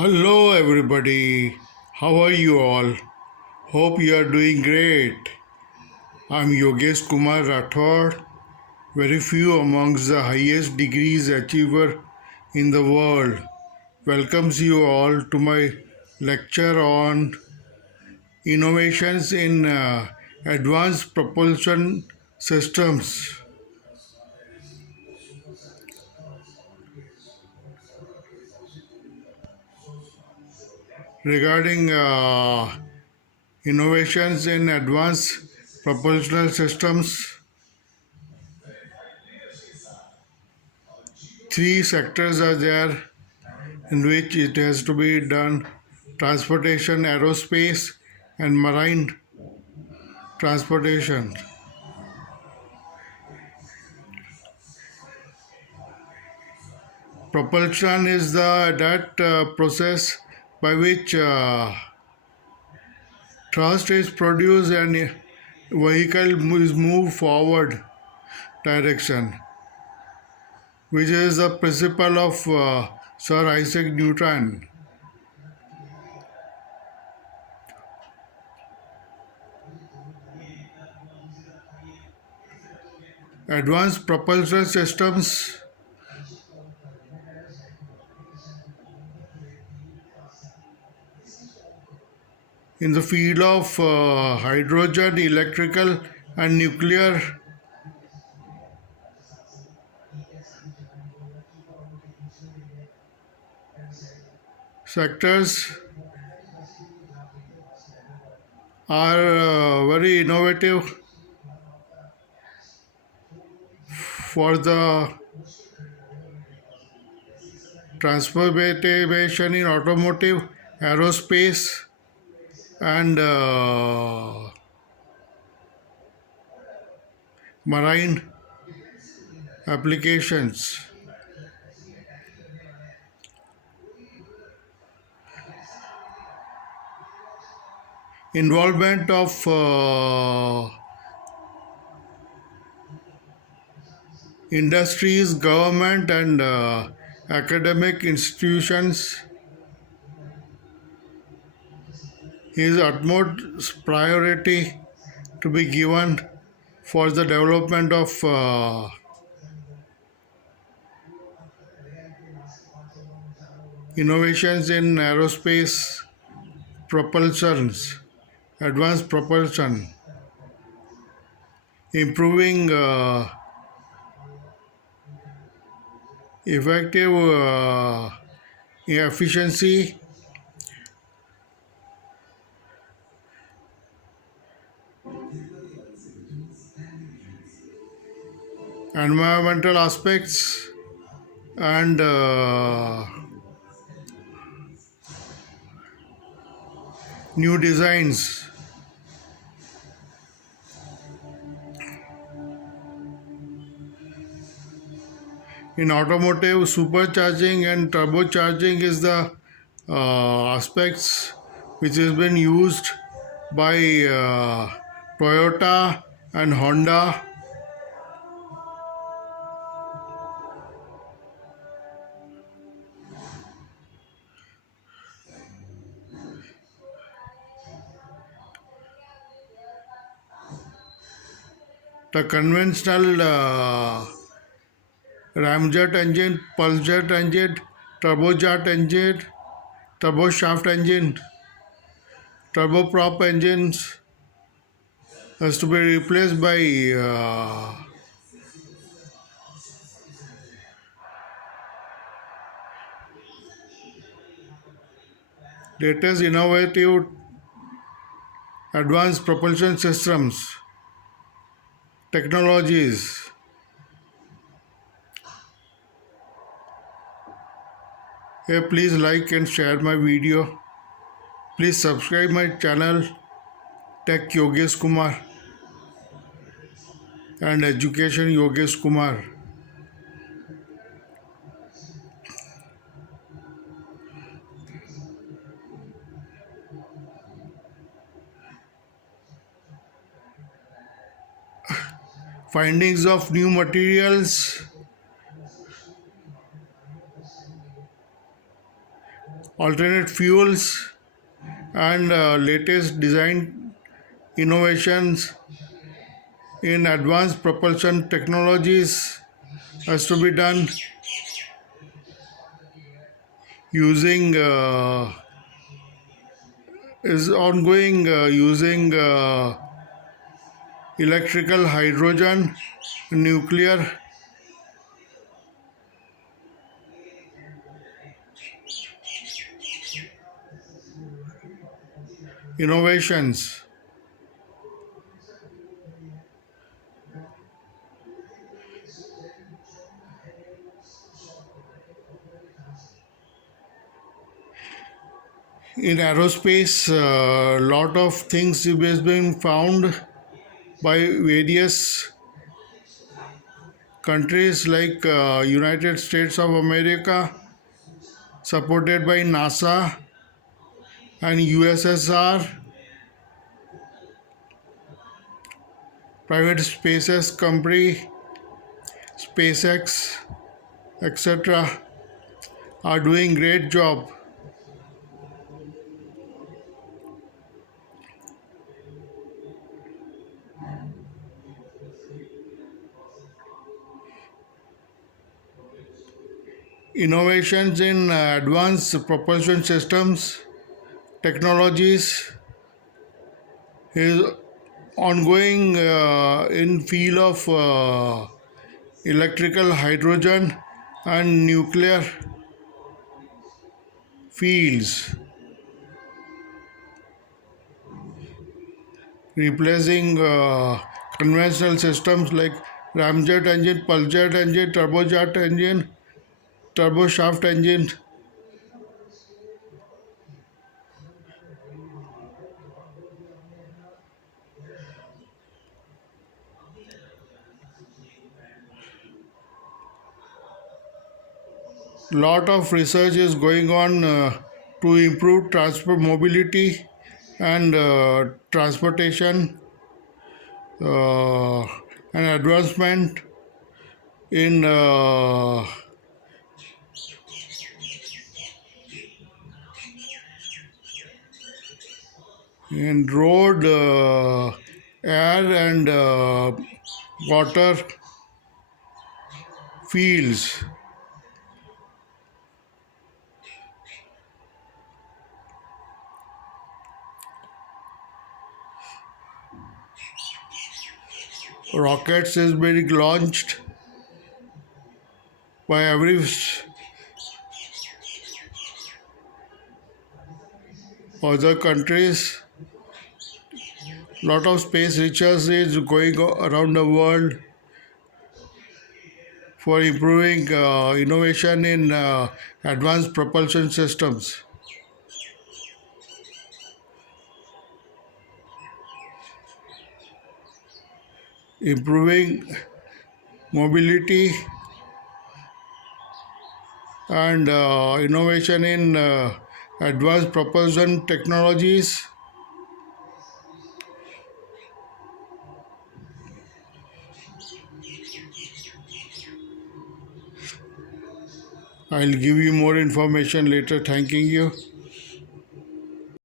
Hello, everybody. How are you all? Hope you are doing great. I'm Yogeshkumar Rathod. Very few amongst the highest degrees achiever in the world. Welcomes you all to my lecture on innovations in advanced propulsion systems. Regarding innovations in advanced propulsional systems, three sectors are there in which it has to be done: transportation, aerospace, and marine transportation. Propulsion is that process by which thrust is produced and vehicle is moved forward direction, which is the principle of Sir Isaac Newton. Advanced propulsion systems in the field of hydrogen, electrical, and nuclear sectors are very innovative for the transportation in automotive, aerospace, and marine applications. Involvement of industries, government, and academic institutions is utmost priority to be given for the development of innovations in aerospace propulsions, advanced propulsion, improving effective efficiency, environmental aspects, and new designs. In automotive, supercharging and turbocharging is the aspects which has been used by Toyota and Honda. The conventional ramjet engine, pulsejet engine, turbojet engine, turboshaft engine, turboprop engines has to be replaced by latest innovative advanced propulsion systems, technologies. Hey, please like and share my video. Please subscribe my channel Tech Yogeshkumar and Education Yogeshkumar. Findings of new materials alternate fuels, and latest design innovations in advanced propulsion technologies has to be done using is ongoing using electrical hydrogen, nuclear innovations. In aerospace, a lot of things has been found by various countries like United States of America, supported by NASA, and USSR, private spaces company, SpaceX, etc., are doing great job. Innovations in advanced propulsion systems, technologies is ongoing in field of electrical hydrogen and nuclear fields, replacing conventional systems like ramjet engine, pulse-jet engine, turbojet engine, turboshaft engine. Lot of research is going on to improve transport mobility and transportation uh, and advancement in road, air, and water fields. Rockets is being launched by every other countries. Lot of space research is going around the world for improving innovation in advanced propulsion systems, improving mobility and innovation in advanced propulsion technologies. I'll give you more information later. Thanking you.